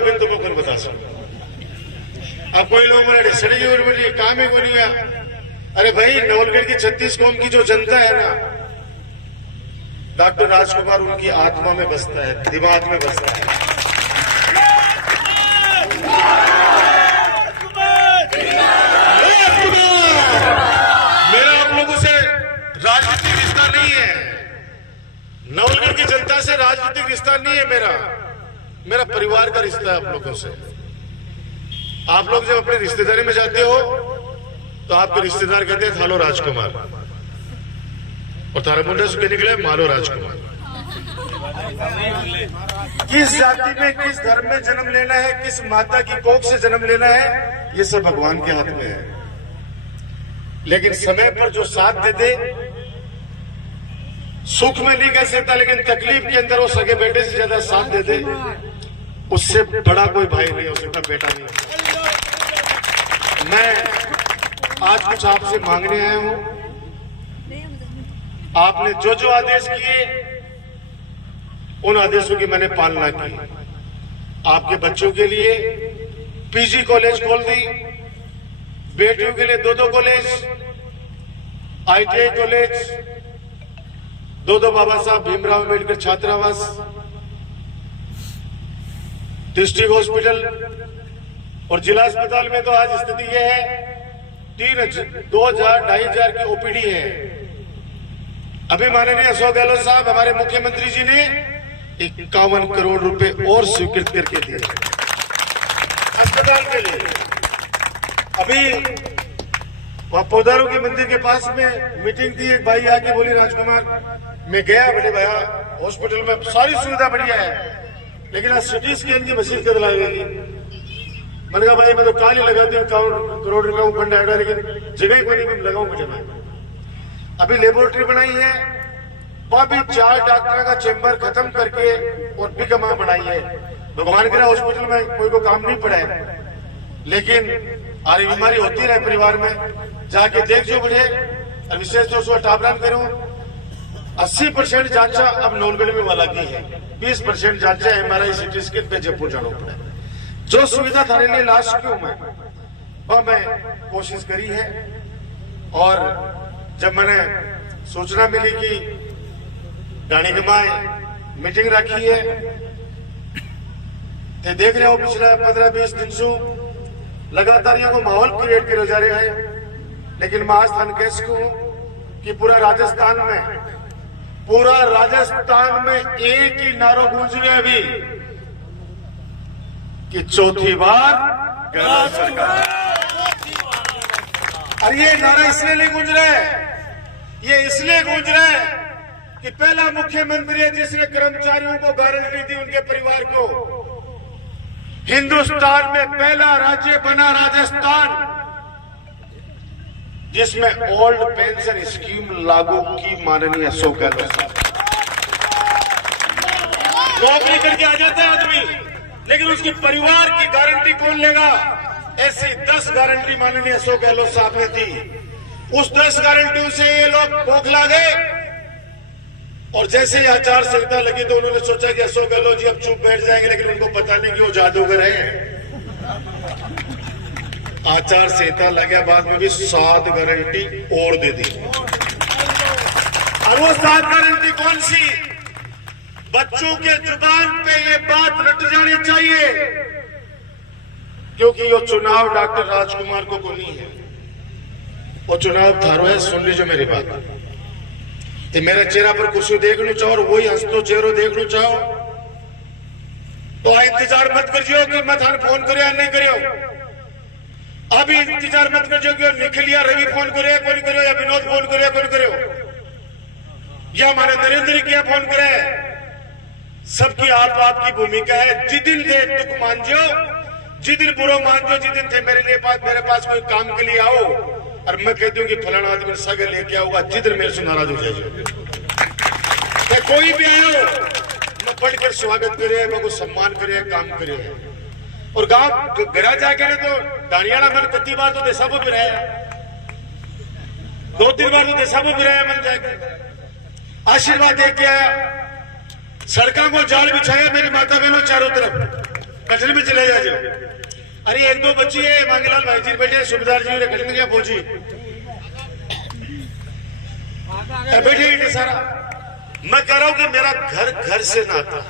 मैं बिल तुमको कौन बता सकूं। अब कोई लोग बोले सड़ी काम ही को नहीं है। अरे भाई, नवलगढ़ की 36 कौम की जो जनता है ना, डॉक्टर राजकुमार उनकी आत्मा में बसता है, दिमाग में बसता है। मेरा आप लोगों से राजनीतिक रिश्ता नहीं है, नवलगढ़ की जनता से राजनीतिक रिश्ता नहीं है मेरा परिवार का रिश्ता है आप लोगों से। आप लोग जब अपने रिश्तेदारी में जाते हो तो आपके रिश्तेदार कहते हैं थालो राजकुमार, और थारा मुंडा सुखे निकले मालो राजकुमार। किस जाति में, किस धर्म में जन्म लेना है, किस माता की कोख से जन्म लेना है, ये सब भगवान के हाथ में है। लेकिन समय पर जो साथ दे दे, सुख में नहीं कह सकता, लेकिन तकलीफ के अंदर वो सगे बेटे से ज्यादा साथ दे दे, उससे बड़ा कोई भाई नहीं हो सकता, बेटा नहीं हो सकता। मैं आज कुछ आपसे मांगने आया हूं। आपने जो जो आदेश किए, उन आदेशों की मैंने पालना की। आपके बच्चों के लिए पीजी कॉलेज खोल दी, बेटियों के लिए 2-2 कॉलेज, ITI कॉलेज, 2-2 बाबा साहब भीमराव अम्बेडकर छात्रावास, डिस्ट्रिक्ट हॉस्पिटल और जिला अस्पताल में तो आज स्थिति यह है 2,000-2,500 की OPD है। अभी माननीय अशोक गहलोत साहब हमारे मुख्यमंत्री जी ने 51 करोड़ रुपए और स्वीकृत करके दिए अस्पताल के लिए। अभी वहां पौधारों के मंदिर के पास में मीटिंग थी, एक भाई आके बोली राजकुमार, मैं गया बड़े भैया हॉस्पिटल में सारी सुविधा बढ़िया है, लेकिन आज CT स्कैन की मशीन कद लगेगी। मैंने कहा भाई मैं तो काल ही लगाती हूँ, 51 करोड़ रुपए को फंड आएगा, लेकिन जगह को नहीं लगाऊं मुझे। मैं अभी लेबोरेटरी बनाई है, वहां भी 4 डॉक्टर का चेंबर खत्म करके और भी कमा बनाई है। भगवान के हॉस्पिटल में कोई को काम नहीं पड़ा है, लेकिन आरी बीमारी होती रहे परिवार में, जाके देख जो मुझे। विशेष तौर से टापरान करूं, 80% जांचा अब नवलगढ़ में वाला की है, 20% जांचा MRI CT स्कैन पे जयपुर जाना पड़ा। जो सुविधा थारे लिए लास्ट क्यों वह मैं कोशिश करी है। और जब मैंने सूचना मिली कि डाणी गमाए मीटिंग रखी है, तो देख रहे हो पिछले 15-20 दिन से लगातार यहाँ को माहौल क्रिएट किया जा रहा है। लेकिन मैं आज थान कह सकूं कि पूरा राजस्थान में एक ही नारो गूंज रहे अभी कि चौथी बार गहलोत सरकार। और ये नारा इसलिए नहीं गूंज रहा है, ये इसलिए गूंज रहा है कि पहला मुख्यमंत्री है जिसने कर्मचारियों को गारंटी दी, उनके परिवार को। हिंदुस्तान में पहला राज्य बना राजस्थान जिसमें ओल्ड पेंशन स्कीम लागू की माननीय अशोक गहलोत साहब। नौकरी करके आ जाता है आदमी, लेकिन उसके परिवार की गारंटी कौन लेगा? ऐसी 10 गारंटी माननीय अशोक गहलोत साहब ने दी। उस 10 गारंटियों से ये लोग बौखला गए, और जैसे ही आचार संहिता लगी तो उन्होंने सोचा कि अशोक गहलोत जी अब चुप बैठ जाएंगे, लेकिन उनको पता नहीं कि वो जादूगर है। आचार संहिता लगे बाद में भी 7 गारंटी और दे दी। और वो 7 गारंटी कौन सी? बच्चों के जुबान पे ये बात रट जानी चाहिए, क्योंकि ये चुनाव डॉक्टर राजकुमार को नहीं है, वो चुनाव थारो है। सुन लीजिए मेरी बात, तो मेरा चेहरा पर कुछ देख लो चाहो और वही हंसतो चेहरो देख लो चाहो, तो इंतजार मत करियो कि मैं थाने फोन करो या नहीं करियो। अभी इंतजार मत करियो कि निखिल या रवि फोन करो या कौन करो, या विनोद फोन करो या कौन करो, या हमारे नरेंद्र किया फोन करे। सबकी आपकी भूमिका है। जिदिन थे दुख मान जो, जिदिन बुरो मान जो, जिदिन थे मेरे पास कोई काम के लिए आओ, और मैं कहती हूँ कि फलाना आदमी सगे लेके आऊंगा, जिधर मेरे से नाराज हो जाएगा। कोई भी आयो मैं बढ़कर स्वागत करे, मैं सम्मान करे, काम करे। और गांव घरा जाके तो डाणियाला मन कति बार तो देसा भी रहा, 2-3 बार तो देसा भी रहा मन जाके आशीर्वाद दे के आया। सड़कों को जाल बिछाया मेरी माता बहनों चारों तरफ, कटन में चले जाओ। अरे एक दो बच्ची है मांगीलाल भाई जी बैठे, सुबेदार जी कटन गया पहुंची बैठे सारा। मैं कह रहा हूं कि मेरा घर घर से नाता,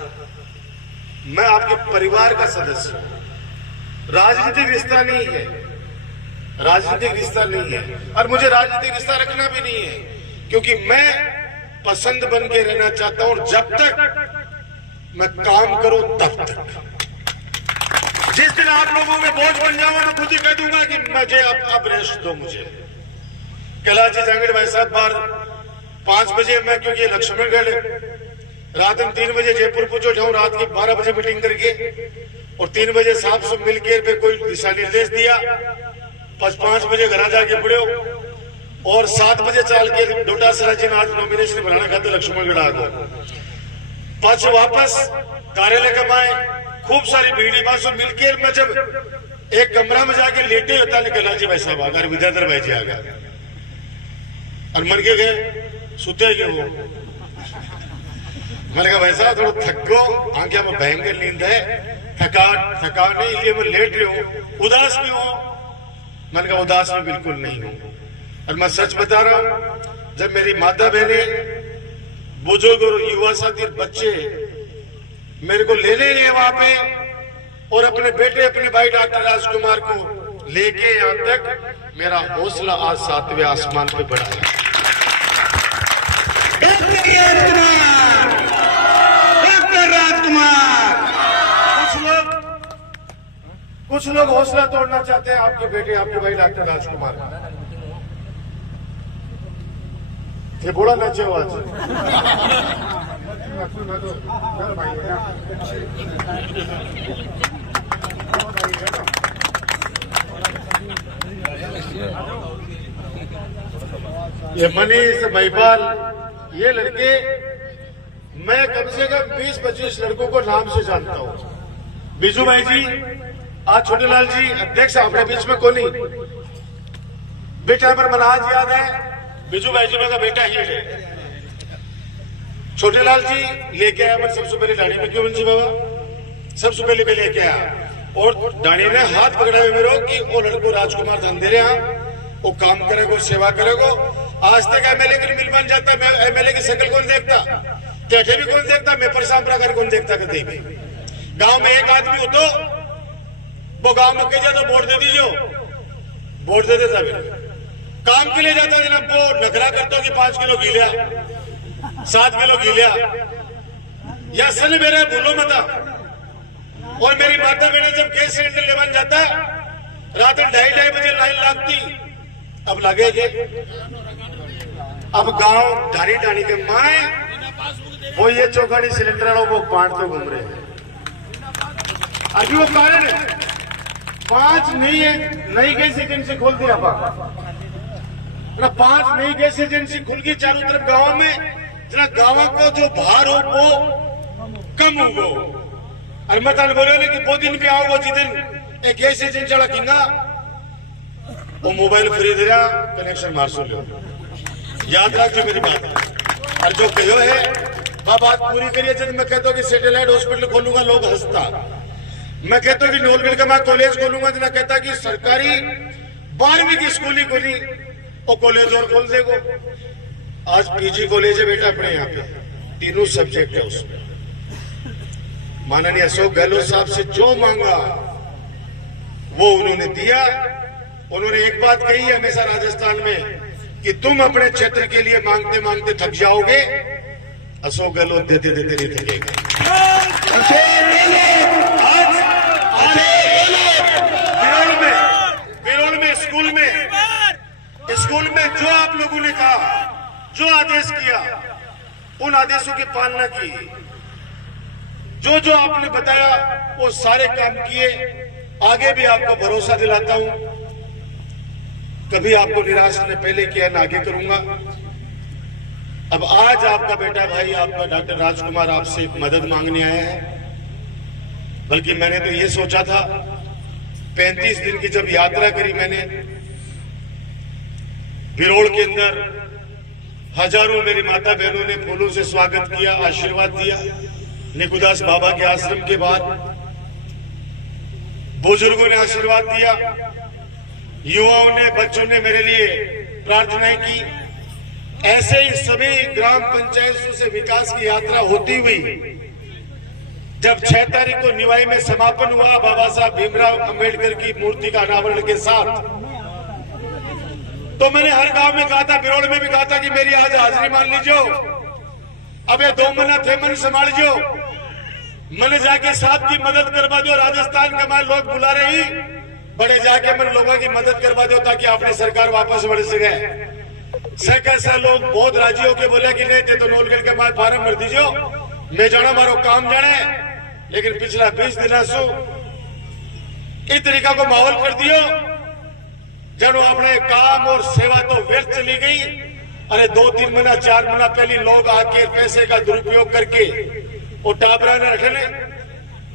मैं आपके परिवार का सदस्य हूं, राजनीतिक रिश्ता नहीं है, राजनीतिक रिश्ता नहीं है और मुझे राजनीतिक रिश्ता रखना भी नहीं है, क्योंकि मैं पसंद बन के रहना चाहता हूं। और जब तक मैं काम करूं तब तक, जिस दिन आप लोगों में बोझ बन जाऊंगा मैं खुद ही कह दूंगा कि मुझे अब रेस्ट दो। मुझे कैलाश जी जांगड़ भाई साहब बार 5 बजे मैं, क्योंकि लक्ष्मणगढ़ रात में 3 बजे जयपुर पहुंचो जाऊं, रात के 12 बजे मीटिंग करके और 3 बजे साहब से मिलकर पे कोई दिशा निर्देश दिया, 5 बजे घर जाके पड़े और 7 बजे चाल के डोडा सरा जी आज नॉमिनेशन बनाने खाते लक्ष्मणगढ़ आ गए, पांच वापस कार्यालय कमाए, खूब सारी भीड़ी बात मिलकर मैं जब एक कमरा में जाके लेटे होता निकला जी भाई साहब आ गए, विद्याधर भाई जी आ गए और मर के गए, सुते गए वो। मैंने कहा भाई साहब थोड़ा थक गो, आंखें में भयंकर नींद है, थकान नहीं, इसलिए मैं लेट रही हूँ, उदास क्यों हो? मैंने कहा उदास में बिल्कुल नहीं हूँ। और मैं सच बता रहा हूँ, जब मेरी माता बहने, बुजुर्ग और युवा साथी बच्चे मेरे को लेने गए वहां पे और अपने बेटे अपने भाई डॉक्टर राजकुमार को लेके यहां तक, मेरा हौसला आज 7वें आसमान पे बढ़ा है। डॉक्टर राजकुमार, कुछ लोग हौसला तोड़ना चाहते हैं आपके बेटे आपके भाई डॉक्टर राजकुमार। ये बड़ा नचे हो आज। ये मनीष महिपाल, ये लड़के मैं कम से कम 20-25 लड़कों को नाम से जानता हूं। बिजू भाई जी, आज छोटेलाल जी अध्यक्ष अपने बीच में कोनी बेटा पर मना आज याद है, बिजू भाई जी मेरा बेटा ही है। छोटेलाल जी लेके आया, मैं सबसे पहले डाणी में क्यों बंसी बाबा सबसे पहले मैं लेके आया और डाणी ने हाथ पकड़ा हुए मेरे कि वो लड़को राजकुमार धन दे रहे हैं, वो काम करेगो, सेवा करेगो। आज तक एमएलए की मिल बन जाता, मैं एमएलए की शक्ल कौन देखता, तेठे भी कौन देखता, मैं परसाम प्रकार कौन देखता कभी भी। गांव में एक आदमी हो तो वो गांव में कह जाता वोट दे दीजिए, वोट दे देता, मेरे काम के लिए जाता जनाब, वो नखरा करता कि 5 किलो घी लिया, 7 किलो घी लिया, या सन मेरा भूलो मता। और मेरी माता बहने जब गैस सिलेंडर ले बन जाता, रात 2:30 बजे लाइन लगती, अब लगेगे। अब गांव ढाणी ढाणी के माए वो ये चौखाड़ी सिलेंडर वालों को बांटते घूम रहे हैं। अभी वो कारण है 5 नई गैस एजेंसी खोल दिया, 5 नई गैस एजेंसी खुल गई चारों तरफ गांव में, जरा गांव को जो भार हो वो कम हो। और मैं तान बोलो कि 2 दिन पे आओ, जिस एक गैस एजेंसी वाला किन्ना वो मोबाइल फ्री दे रहा, कनेक्शन मार सो लो। याद रखो मेरी बात, और जो कहो है वह बात पूरी करिए। जब मैं कहता हूँ कि सैटेलाइट हॉस्पिटल खोलूंगा लोग हंसता, मैं कहता हूँ कि नोलगढ़ का मैं कॉलेज खोलूंगा, जना कहता कि सरकारी 12वीं की स्कूल ही खोली, वो कॉलेज और खोल देगो। आज पीजी कॉलेज है बेटा अपने यहाँ पे, 3 सब्जेक्ट है उसमें। माननीय अशोक गहलोत साहब से जो मांगा वो उन्होंने दिया। उन्होंने एक बात कही है हमेशा राजस्थान में कि तुम अपने क्षेत्र के लिए मांगते मांगते थक जाओगे, अशोक गहलोत देते देते नहीं थकेगा। बिरोल में स्कूल में जो आप लोगों ने कहा, जो आदेश किया, उन आदेशों की पालना की, जो आपने बताया वो सारे काम किए। आगे भी आपको भरोसा दिलाता हूं, कभी आपको निराश ने पहले किया ना आगे करूंगा। अब आज आपका बेटा भाई आपका डॉक्टर राजकुमार आपसे मदद मांगने आया है। बल्कि मैंने तो ये सोचा था, 35 दिन की जब यात्रा करी मैंने बिरोल के अंदर, हजारों मेरी माता बहनों ने फूलों से स्वागत किया, आशीर्वाद दिया। निकुदास बाबा के आश्रम के बाद बुजुर्गों ने आशीर्वाद दिया, युवाओं ने, बच्चों ने मेरे लिए प्रार्थनाएं की। ऐसे ही सभी ग्राम पंचायतों से विकास की यात्रा होती हुई जब 6 तारीख को निवाई में समापन हुआ बाबा साहब भीमराव अंबेडकर की मूर्ति का अनावरण के साथ, तो मैंने हर गांव में कहा था, बिरोड़ में भी कहा था कि मेरी आज हाजिरी मान लीजियो, अबे 2 महीना थे मन संभाल जो, मैंने जाके साहब की मदद करवा दो। राजस्थान के मां लोग बुला रही, बड़े जाके मन लोगों की मदद करवा दो ताकि अपनी सरकार वापस बढ़ सके। कैसा लोग बहुत राजी होके बोले कि नहीं थे तो नोलगढ़ के मां फार्म भर दीजियो, मैं जाना मारो काम जाने। लेकिन पिछला 20 दिन सो इस तरीका को माहौल कर दियो जनो अपने काम और सेवा तो व्यर्थ चली गई। अरे 2-3 महीना 4 महीना पहले लोग आके पैसे का दुरुपयोग करके वो टाबरा ने रखे ने।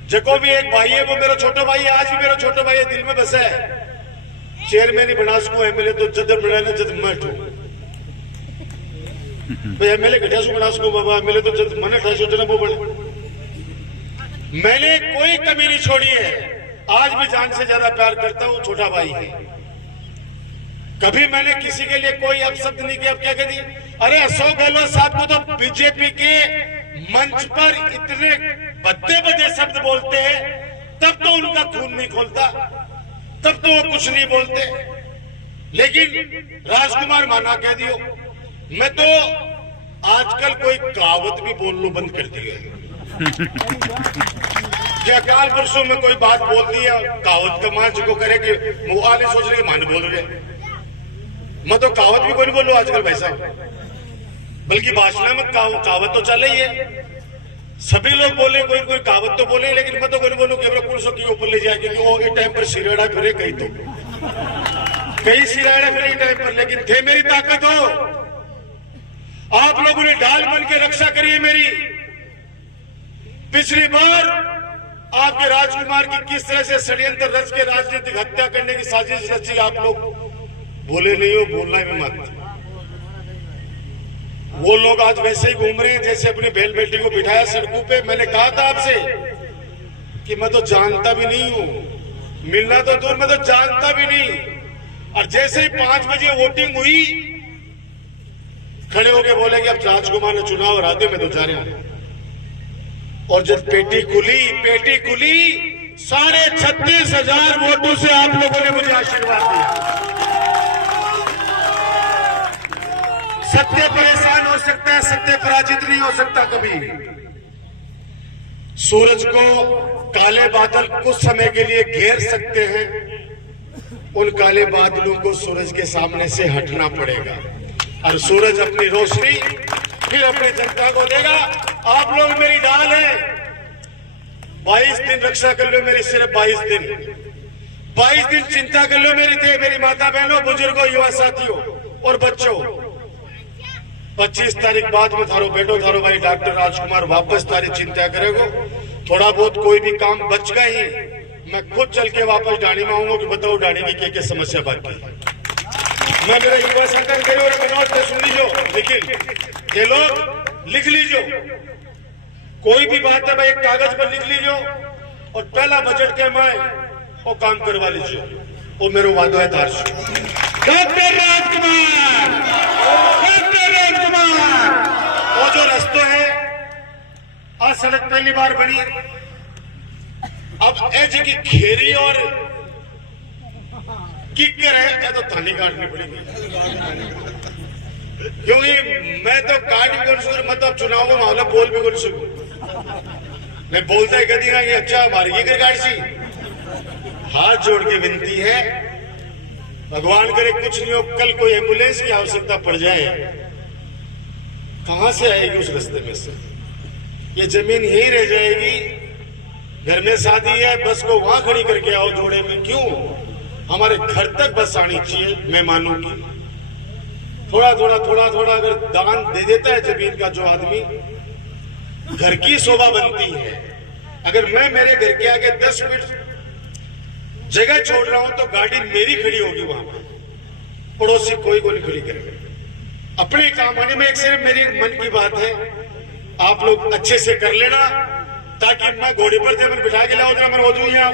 जको भी एक भाई है वो मेरा छोटा भाई है, आज भी मेरा छोटा भाई है, दिल में बसा है। चेयरमैन ही बना सको एमएलए तो जदर बनाने जद मठ भाई एमएलए घटिया सो बना सको बाबा, एमएलए तो जद मने ठासो जना वो बड़े। मैंने कोई कमी नहीं छोड़ी है, आज भी जान से ज्यादा प्यार करता हूं, छोटा भाई है। कभी मैंने किसी के लिए कोई अपशब्द नहीं किया। अब क्या कह दी, अरे अशोक गहलोत साहब को तो बीजेपी के मंच पर इतने भद्दे शब्द बोलते हैं, तब तो उनका खून नहीं खोलता, तब तो वो कुछ नहीं बोलते। लेकिन राजकुमार माना कह दियो, मैं तो आजकल कोई कहावत भी बोलना बंद कर दी है। क्या काल परसों में कोई बात बोल दी है, कहावत का मान को करे कि मुआले सोच रहे मान बोल रहे। मैं तो कहावत भी कोई नहीं बोलूं आजकल भाई साहब, बल्कि भाषण में कहावत तो चल रही है। सभी लोग बोले, कोई कोई कहावत तो बोले, लेकिन मैं तो कोई बोलूं कि पुलिसों के ऊपर ले जाए, क्योंकि वो इस टाइम पर सिरेड़ा फिरे कई सिरेड़ा फिरे इस टाइम पर। लेकिन थे मेरी ताकत हो, आप लोगों ने ढाल बन के रक्षा करी है मेरी। पिछली बार आपके राजकुमार की किस तरह से षड्यंत्र रच के राजनीतिक हत्या करने की साजिश रची, आप लोग बोले नहीं हो, बोलना भी मत। वो लोग आज वैसे ही घूम रहे हैं जैसे अपनी बहन बेटी को बिठाया सड़कों पे। मैंने कहा था आपसे कि मैं तो जानता भी नहीं हूं, मिलना तो दूर, मैं तो जानता भी नहीं। और जैसे ही 5 बजे वोटिंग हुई, खड़े होके बोले कि अब राजकुमार ने चुनाव हरा दे, मैं तो जा रहा हूं। और जब पेटी खुली 36,500 वोटों से आप लोगों ने मुझे आशीर्वाद दिया। सत्य परेशान हो सकता है, सत्य पराजित नहीं हो सकता कभी। सूरज को काले बादल कुछ समय के लिए घेर सकते हैं, उन काले बादलों को सूरज के सामने से हटना पड़ेगा और सूरज अपनी रोशनी फिर अपनी जनता को देगा। आप लोग मेरी ढाल है। 22 दिन रक्षा कर लो मेरी, सिर्फ 22 दिन चिंता कर लो मेरी माता बहनों, बुजुर्गों, युवा साथियों और बच्चों। 25 तारीख बाद में थारो बेटो, थारो भाई डॉक्टर राजकुमार वापस तारी चिंता करेगो। थोड़ा बहुत कोई भी काम बच गया ही, मैं खुद चल के वापस डाणी में आऊंगा कि बताओ डाणी की क्या समस्या बाकी। मैं मेरे युवा संगठन के और सुन लीजिए, लेकिन ये लोग लिख लीजिए, कोई भी बात है भाई एक कागज पर लिख लीजिए और पहला बजट के मैं वो काम करवा लीजिए। वो मेरे वादो है दार्श डॉक्टर राजकुमार, वो जो रास्ते है आज सड़क पहली बार बनी, अब ऐसे की घेरी और किकर है क्या तो थाली काटनी पड़ेगी, क्योंकि मैं तो काट भी कर सकूं, मतलब चुनाव को मामला बोल भी कर सकूं। मैं बोलता ही कदी ये अच्छा मार्गी कर काट सी। हाथ जोड़ के विनती है, भगवान करे कुछ नहीं हो, कल कोई एम्बुलेंस की आवश्यकता पड़ जाए, कहां से आएगी उस रास्ते में से? ये जमीन यही रह जाएगी। घर में शादी है, बस को वहां खड़ी करके आओ जोड़े में, क्यों? हमारे घर तक बस आनी चाहिए मेहमानों की। थोड़ा थोड़ा अगर दान दे देता है जमीन का जो आदमी, घर की शोभा बनती है। अगर मैं मेरे घर के आगे 10 फीट जगह छोड़ रहा हूं तो गाड़ी मेरी खड़ी होगी वहां पर, पड़ोसी कोई को नहीं खड़ी करेगा। अपने काम आने में एक सिर्फ मेरी मन की बात है, आप लोग अच्छे से कर लेना। ताकि मैं घोड़ी पर थे बिठा के लाओ जरा मैं हो जू यहाँ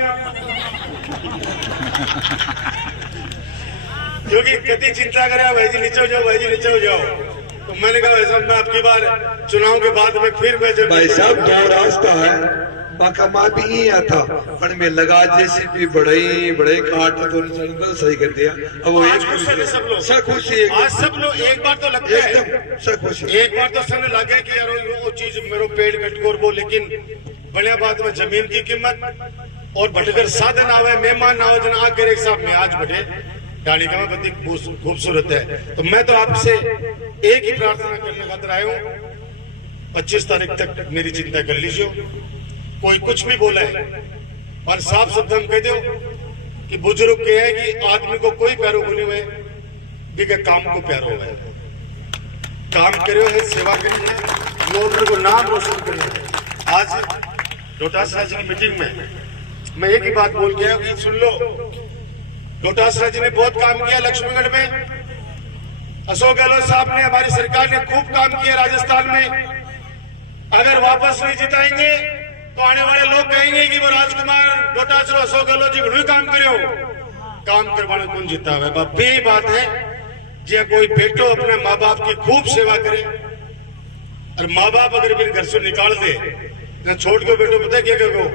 क्योंकि कति चिंता करे भाई जी नीचे हो जाओ, भाई जी नीचे हो जाओ। तो मैंने कहा भाई साहब मैं आपकी बार चुनाव के बाद में फिर मैं भाई साहब दो रास्ता है बाका माँ भी ही आता पर में लगा जैसे भी बड़े काट तो सही कर दिया। अब वो एक खुशी आज सब लोग एक बार तो लगता है एक बार तो सबने लगे कि यार वो चीज मेरे पेड़ कटकोर वो, लेकिन बढ़िया बात में जमीन की कीमत और भटकर साधन आवे मेहमान आवे जना आकर एक साथ में आज बटे डाली का बड़ी खूबसूरत है। तो मैं तो आपसे एक ही प्रार्थना करने खातिर आया हूँ 25 तारीख तक मेरी चिंता कर लीजिए। कोई कुछ भी बोला है पर साफ शब्द हम कह दो कि बुजुर्ग के है कि आदमी को कोई पैरो नहीं हुए बिके काम को प्यारो हुआ है। काम करो है सेवा करिए लोगों को नाम रोशन करिए। आज डोटासरा जी की मीटिंग में मैं एक ही बात बोल गया कि सुन लो डोटासरा जी ने बहुत काम किया लक्ष्मीगढ़ में, अशोक गहलोत साहब ने हमारी सरकार ने खूब काम किया राजस्थान में। अगर वापस नहीं जिताएंगे तो आने वाले लोग कहेंगे कि वो राजकुमार डोटासरा अशोक गहलोत जी घणो काम करो, काम करवाने कौन जीता है। बाप यही बात है जी कोई बेटो अपने माँ बाप की खूब सेवा करे और माँ बाप अगर भी घर से निकाल दे ना छोड़ के बेटो पता है क्या कहो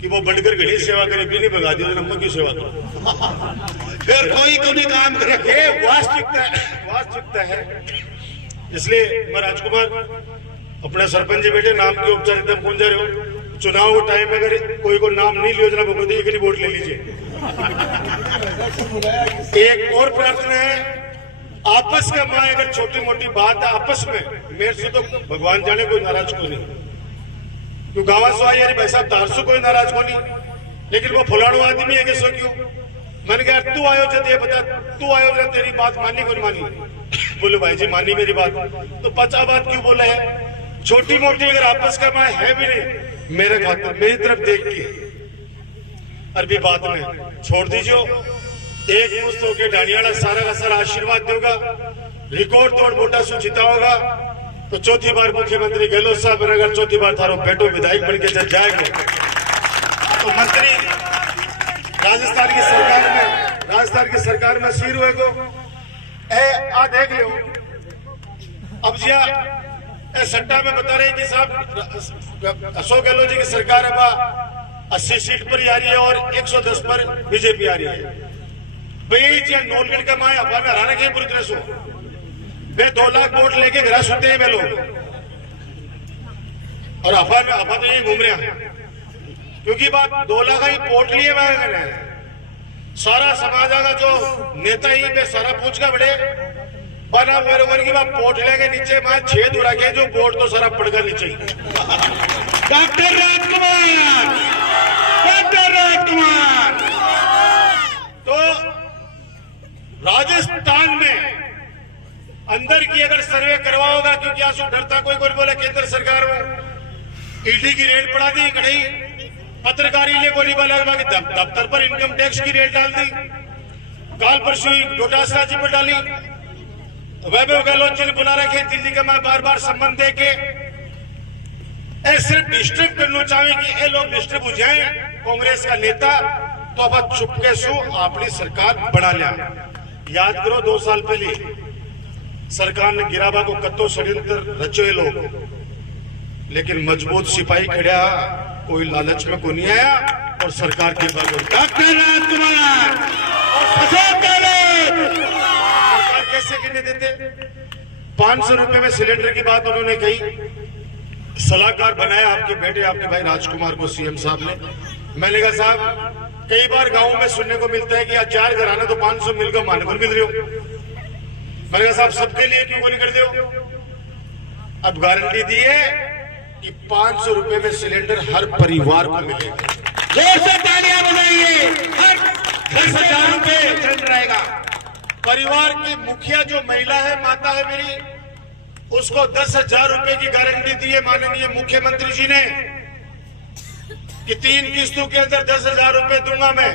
कि वो बढ़कर घड़ी सेवा करे भी नहीं भगा दियो नम्बर की सेवा करो फिर कोई नहीं काम करे। ये वास्तविकता है। इसलिए मैं राजकुमार अपने सरपंच बेटे नाम की औपचारिकता पहुंच जा रहे हो। चुनाव के टाइम में अगर कोई को नाम नहीं लियो जना भगवती एक ही वोट ले लीजिए। एक और प्रार्थना है आपस का माँ अगर छोटी मोटी बात है आपस में मेरे से तो भगवान जाने कोई नाराज को नहीं क्यों गावा सो आई भाई साहब दारसू कोई नाराज को नहीं, लेकिन वो फुलाड़ू आदमी है सो क्यों मैंने कहा तू आयो ये बता तू आयो तेरी बात मानी कौन मानी बोले भाई जी मानी मेरी बात तो 50 बात क्यों बोला है। छोटी मोटी अगर आपस का माँ है भी नहीं मेरे खातिर मेरी तरफ देख के अरबी बात में छोड़ दीजिए। एक मुश्त होकर डानियाला सारा का सारा आशीर्वाद देगा, रिकॉर्ड तोड़ वोटा से जीता होगा तो चौथी बार मुख्यमंत्री गहलोत साहब अगर चौथी बार थारो बेटो विधायक बन के जब जाएंगे तो मंत्री राजस्थान की सरकार में सीर हुए को आ देख लो। अब जिया सट्टा में बता रहे कि साहब अशोक गहलोत जी की सरकार है 80 सीट पर ही आ रही है और 110 पर बीजेपी आ रही है। भाई जी नोलगढ़ का माए अफवाह में हराने के पूरी तरह से वे 2 लाख वोट लेके घर सुनते हैं वे लोग और अफवाह तो यही घूम रहे हैं क्योंकि बात 2 लाख ही वोट लिए मैं सारा समाज का जो नेता ही पे सारा पूछ का बड़े बना बराबर की बात वोट लेके नीचे मैं 6 दूरा के जो वोट तो सारा पड़कर नीचे डॉक्टर राजकुमार तो राजस्थान में अंदर की अगर सर्वे करवाओगा क्योंकि आंसू डरता कोई बोले केंद्र सरकार में ईडी की रेट बढ़ा दी कहीं पत्रकारी ने बोली बोला दफ्तर पर इनकम टैक्स की रेट डाल दी काल परसों डोटासरा जी पर डाली वैभव गहलोत जी ने बुला रखे दिल्ली का मैं बार बार संबंध दे के सिर्फ डिस्टर्ब करना चाहे कि ये लोग डिस्टर्ब हो जाए कांग्रेस का नेता तो अब चुपके सु अपनी सरकार बना लिया। याद करो 2 साल पहले सरकार ने गिराबा को कत्तो षड्यंत्र रचो लोग लेकिन मजबूत सिपाही खड़ा कोई लालच में को नहीं आया और सरकार के डॉक्टर राजकुमार सरकार कैसे गिरने देते 500 रुपए में सिलेंडर की बात उन्होंने कही सलाहकार बनाया आपके बेटे आपके भाई राजकुमार को सीएम साहब ने। मैंने कहा साहब कई बार गांव में सुनने को मिलता है कि आज 4 घराने तो 500 मिलकर माने को मिल रही हो। मैंने कहा साहब सबके लिए क्यों नहीं कर दो। अब गारंटी दी है कि 500 रुपए में सिलेंडर हर परिवार को मिलेगा। जोर से तालियां बजाइए। हर 10,000 रुपए सिलेंडर रहेगा। परिवार की मुखिया जो महिला है माता है मेरी उसको 10,000 रुपए की गारंटी दी है माननीय मुख्यमंत्री जी ने कि 3 किस्तों के अंदर 10,000 रुपए दूंगा मैं।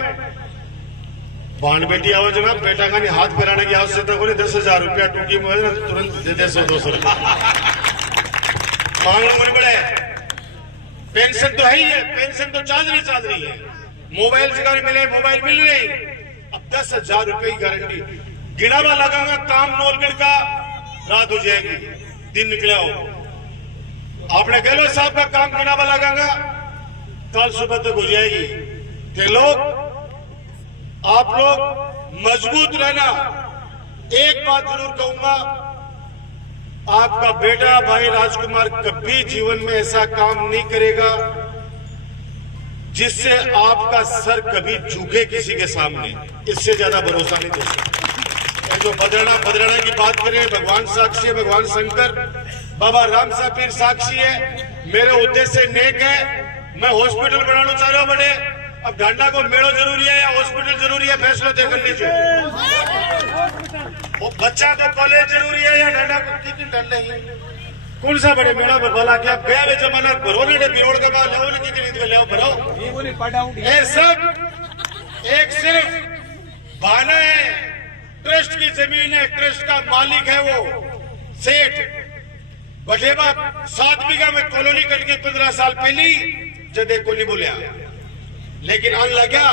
बाण बेटी आओ जनाब बेटा का नहीं हाथ फैलाने की आवश्यकता को नहीं 10,000 रुपया टूकी मुझे तुरंत दे 100-200 रुपए मांगना मुझे पड़े पेंशन तो है ही है, पेंशन तो चाल रही है, मोबाइल जगह मिले, मोबाइल मिल रही। अब 10,000 रुपए की गारंटी, गिड़ावा लगाऊंगा काम नौलगढ़ का, रात हो जाएगी, दिन निकला हो। आपने गहलोत साहब का काम गिड़ावा लगाऊंगा, कल सुबह तक हो जाएगी। कि लोग, आप लोग मजबूत रहना। एक बात जरूर कहूंगा, आपका बेटा भाई राजकुमार कभी जीवन में ऐसा काम नहीं करेगा जिससे आपका सर कभी झुके किसी के सामने। इससे ज्यादा भरोसा नहीं दे सकता। जो बदराना की बात करें, भगवान साक्षी है, भगवान शंकर, बाबा राम साहब पीर साक्षी है। मेरे उद्देश्य नेक है, मैं हॉस्पिटल बनाना चाह रहा हूं बड़े। अब ढांडा को मेड़ो जरूरी है या हॉस्पिटल जरूरी है, फैसला तय कर लीजिए। बच्चा को कॉलेज जरूरी है या ढांडा को, कितनी ढांडा ही कौन सा बड़े मेड़ा पर भला क्या गया वे जमाना भरोने ने बिरोड़ का बाल लेवल की खरीद कर ले भरो। ये सब एक सिर्फ बहाना है। ट्रस्ट की जमीन है, ट्रस्ट का मालिक है वो सेठ बठेबा। 7 बीघा में कॉलोनी कट गई 15 साल पहले, जदे को नहीं बोलिया। लेकिन अन लगा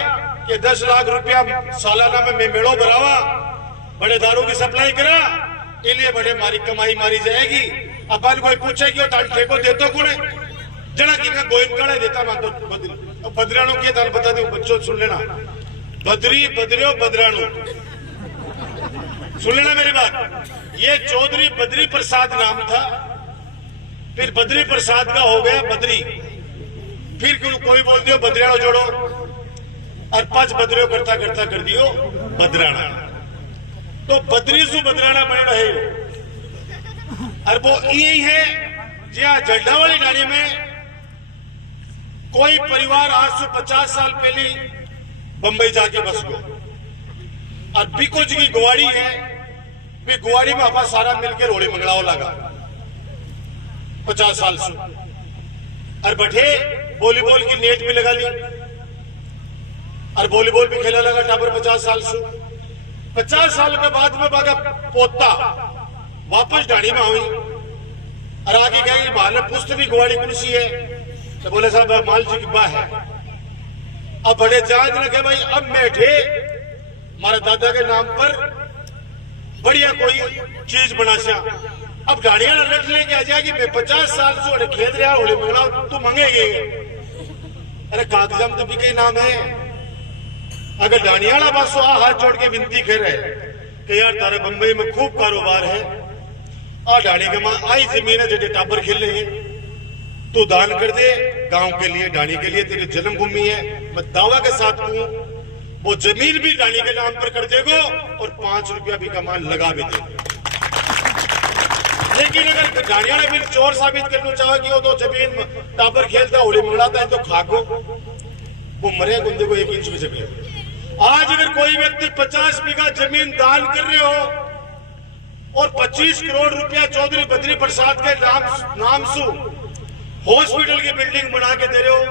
कि 10 लाख रुपया सालाना में मैं मेड़ो भरावा, बड़े दारू की सप्लाई करा, इलिए बड़े मारी कमाई मारी जाएगी। अब कोई पूछे कि ठेको देते कौन है, जना की का गोइंकाड़ा देता मान तो बदराणु के दाल बता दे बच्चों सुन लेना। बदरी बदरियो बदराणु सुन लेना मेरी बात। ये चौधरी बद्री प्रसाद नाम था, फिर बद्री प्रसाद का हो गया बद्री, फिर कोई बोल दियो बदरियाणो जोड़ो, और 5 बदरियो करता करता कर दियो बदराना। तो बद्री सु बदराना बन रहे। और वो यही है जहां जड्डा वाली डाली में कोई परिवार आज से 50 साल पहले बंबई जाके बस गो, और बीको जी की गुवाड़ी है, भी गुवाड़ी में आपा सारा मिलकर रोड़ी मंगलाओ लगा 50 साल से। और बैठे वॉलीबॉल की नेट भी लगा ली, और वॉलीबॉल भी खेला लगा टाबर 50 साल से। 50 साल के बाद में बागा पोता वापस डाड़ी में हुई, और आगे गई माल पुस्त भी गुवाड़ी कुर्सी है, तो बोले साहब माल जी की बा है। अब बड़े जांच लगे भाई, अब बैठे हमारे दादा के नाम पर बढ़िया कोई चीज बना सा। अब गाड़ियां लट लेके आ जाएगी, मैं 50 साल से खेत रहा होली मंगला तू मंगेगे। अरे कागजाम तो भी नाम है। अगर डानियाला बस हाथ जोड़ के विनती कर रहे कि यार तारे बंबई में खूब कारोबार है, और डाणी के मां आई जमीन है जो टाबर खेल रहे हैं, तू दान कर दे गांव के लिए, डाणी के लिए, तेरी जन्मभूमि है। मैं दावा के साथ कहूं वो जमीन भी डाणी के नाम पर कर देगो और 5 रुपया भी कमान लगा भी देगो। लेकिन अगर डाणिया ने भी चोर साबित करना चाहो कि वो तो जमीन टाबर खेलता होली मंगलाता है तो खागो, वो मरे गुंदे को 1 इंच भी जमीन। आज अगर कोई व्यक्ति 50 बीघा जमीन दान कर रहे हो और 25 करोड़ रुपया चौधरी बद्री प्रसाद के नाम से हॉस्पिटल की बिल्डिंग बना के दे रहे हो,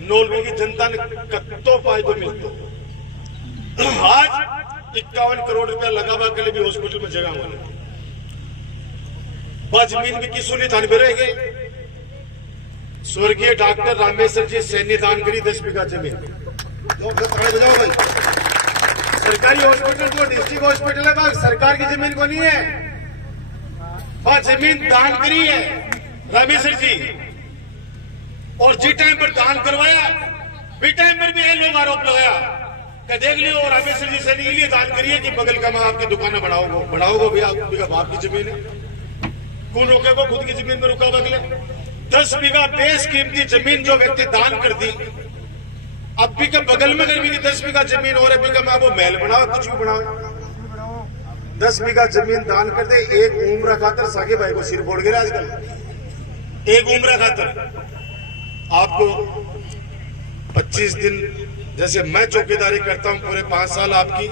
नौलगढ़ की जनता ने कत्तो फायदो मिलते। आज 51 करोड़ रुपया लगावा के लिए भी हॉस्पिटल में जगह होने, वह जमीन भी किसू नहीं थाने रहेगी। स्वर्गीय डॉक्टर रामेश्वर जी सैनी दान करी 10 बीघा जमीन। बजाओ भाई, सरकारी हॉस्पिटल तो डिस्ट्रिक्ट हॉस्पिटल है, सरकार की जमीन को नहीं है, वह जमीन दान करी है रामेश्वर जी। और जिस टाइम पर दान करवाया भी टाइम पर भी ये लोग आरोप लगाया कि देख लियो रामेश्वर जी सैनी लिए दान करिए कि बगल का मां आपकी दुकान बढ़ाओगे भैया, आपकी बाप की जमीन है, कौन रोकेगा? खुद की जमीन में रुका बगले। 10 बीघा बेस कीमती जमीन जो व्यक्ति दान कर दी, अब भी कम बगल में भी 10 बीघा जमीन और अभी कम वो महल बनाओ, कुछ भी बनाओ, 10 बीघा जमीन दान कर दे। एक उम्र खातर सागे भाई को सिर फोड़ गिरा आजकल, एक उम्र खातर। आपको 25 दिन, जैसे मैं चौकीदारी करता हूं पूरे 5 साल आपकी,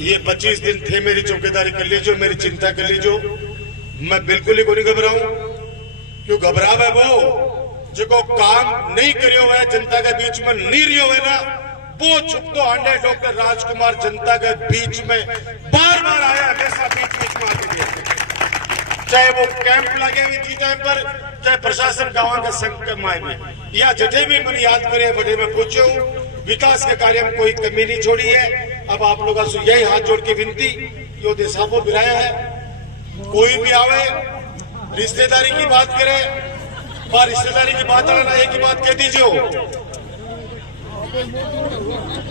ये 25 दिन थे मेरी चौकीदारी कर लीजिए, मेरी चिंता कर लीजिए। मैं बिल्कुल ही को नहीं घबराऊं, क्यों घबराव है वो जो काम नहीं करियो है, जनता के बीच में नहीं रियो है ना, वो चुप तो आंडे डॉक्टर राजकुमार जनता के बीच में बार बार आया, हमेशा बीच में आके दिया। चाहे वो कैंप लगे हुए थी टाइम पर, चाहे प्रशासन गाँव का संकट में या जटे भी मन याद करे बड़े में पूछो विकास के कार्य में कोई कमी नहीं छोड़ी है। अब आप लोगों से यही हाथ जोड़ के विनती यो देसाबो बिराया है, कोई भी आवे रिश्तेदारी की बात करे और रिश्तेदारी की बात आना एक ही बात कह दीजिए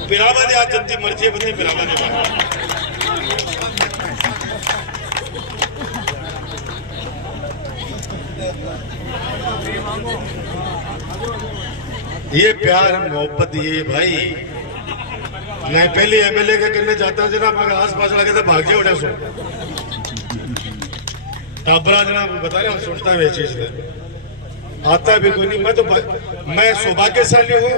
बिरावा दे आज जनती मर्जी बदली बिरावा दे। ये प्यार मोहब्बत ये भाई मैं पहले एमएलए के करने जाता हूँ जनाब अगर आस पास लगे तो भाग जाए उठे सो टाबरा जनाब बता रहे सुनता है चीज आता भी कोई नहीं। मैं सौभाग्यशाली हूँ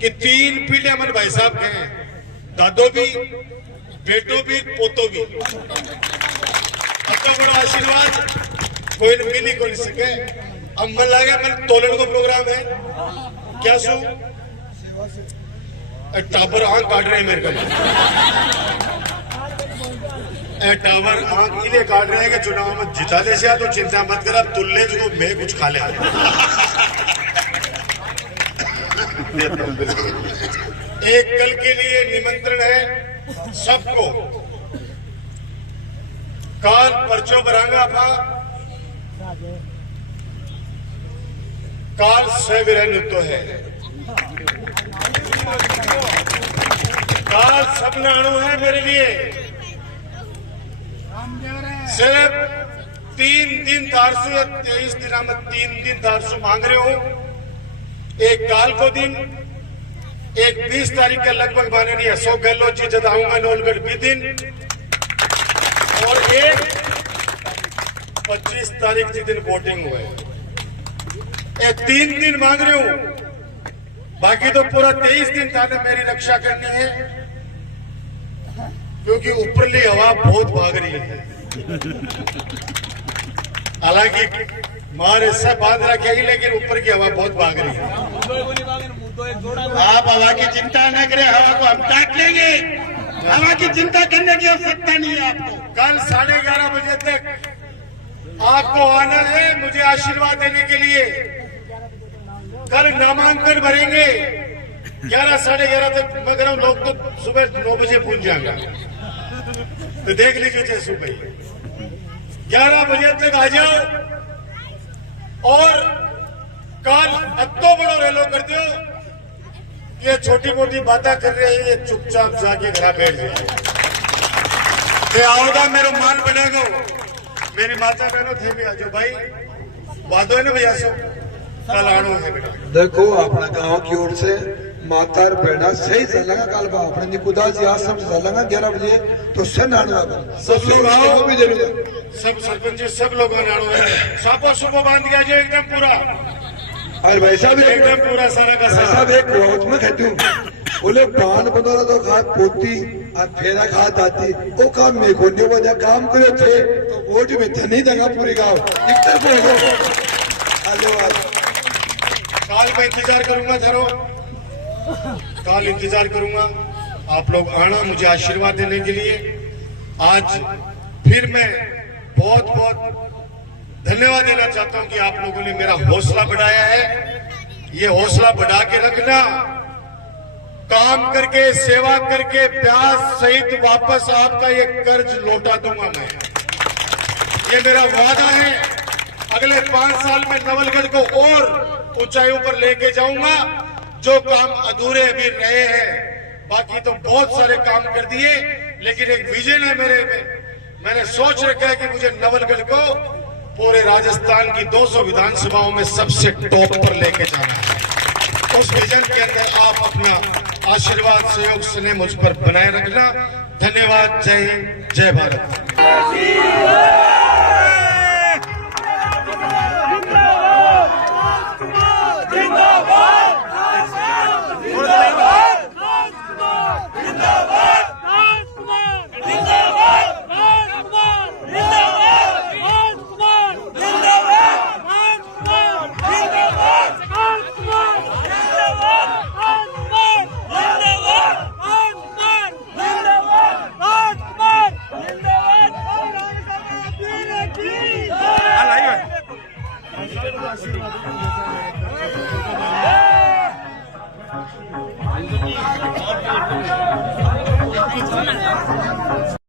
कि 3 पीढ़ी अमन भाई साहब के हैं, दादो भी बेटो भी पोतो भी। इतना बड़ा आशीर्वाद कोई मिल ही कोई सके। अब मन लगा मन तोलन को प्रोग्राम है क्या सो टावर आंख काट रहे हैं मेरे को टावर आंख इन्हें काट रहे हैं कि चुनाव में जिता दे तो चिंता मत कर अब तुल्ले जो मैं कुछ खा ले। एक कल के लिए निमंत्रण है सबको काल पर्चो बरांगा था काल सविरन तो है काल सपना अणु है मेरे लिए। सिर्फ 3 दिन दारसू या 23 दिन में 3 दिन दारसू मांग रहे हो। एक काल को दिन एक 20 तारीख का लगभग माने नहीं है 100 गलो जी जताऊंगा नौलगढ़ भी दिन और एक 25 तारीख के दिन वोटिंग हुआ है। 3 दिन मांग रहे हूं बाकी तो पूरा 23 दिन था मेरी रक्षा करनी है क्योंकि ऊपरली हवा बहुत भाग रही है। हालांकि मारे सब बांध रखे ही लेकिन ऊपर की हवा बहुत भाग रही है। आप हवा की चिंता न करें, हवा को हम काट लेंगे। हवा की चिंता करने की आवश्यकता नहीं है आपको। कल 11:30 बजे तक आपको आना है मुझे आशीर्वाद देने के लिए। कल नामांकन भरेंगे 11 साढ़े 11 तक मगर लोग तो सुबह 9 बजे पहुंच जाएंगे तो देख लीजिए जैसू भाई 11 बजे तक आ जाओ और कल अत्तो बड़ो रेलो कर दो। ये छोटी मोटी बातें कर रहे हैं ये चुपचाप जाके घर बैठ जाए आओगा मेरा मान बनेगा। मेरी माता बहनों थे भी आजो भाई वादो है ना भैया सो कल आनो है बेटा। देखो अपने गांव की ओर से माता और बहना सही चलेगा कल अपने निकुदा जी आश्रम से चलेगा 11 बजे तो सन आना सब लोग आओ भी जरूर सब सरपंच सब लोग आनो है सापो सुबह बांध दिया जो एकदम पूरा और वैसा भी एकदम पूरा सारा का सारा सब एक रोज में कहती हूँ बोले पान बदौला तो खा पोती और फेरा खा दाती वो काम में कोने वजह काम करे थे तो वोट में थे नहीं देगा पूरी गाँव काल मैं इंतजार करूंगा धरो काल इंतजार करूंगा आप लोग आना मुझे आशीर्वाद देने के लिए। आज फिर मैं बहुत बहुत धन्यवाद देना चाहता हूं कि आप लोगों ने मेरा हौसला बढ़ाया है। ये हौसला बढ़ा के रखना काम करके सेवा करके ब्याज सहित वापस आपका ये कर्ज लौटा दूंगा मैं। ये मेरा वादा है। अगले 5 साल में नवलगढ़ को और ऊंचाइयों पर लेके जाऊंगा। जो काम अधूरे अभी रहे हैं बाकी तो बहुत सारे काम कर दिए लेकिन एक विजन है मेरे में। मैंने सोच रखा है कि मुझे नवलगढ़ को पूरे राजस्थान की 200 विधानसभाओं में सबसे टॉप पर लेके जाना है। उस विजन के अंदर आप अपना आशीर्वाद सहयोग स्नेह मुझ पर बनाए रखना। धन्यवाद। जय हिंद जय भारत। हाँ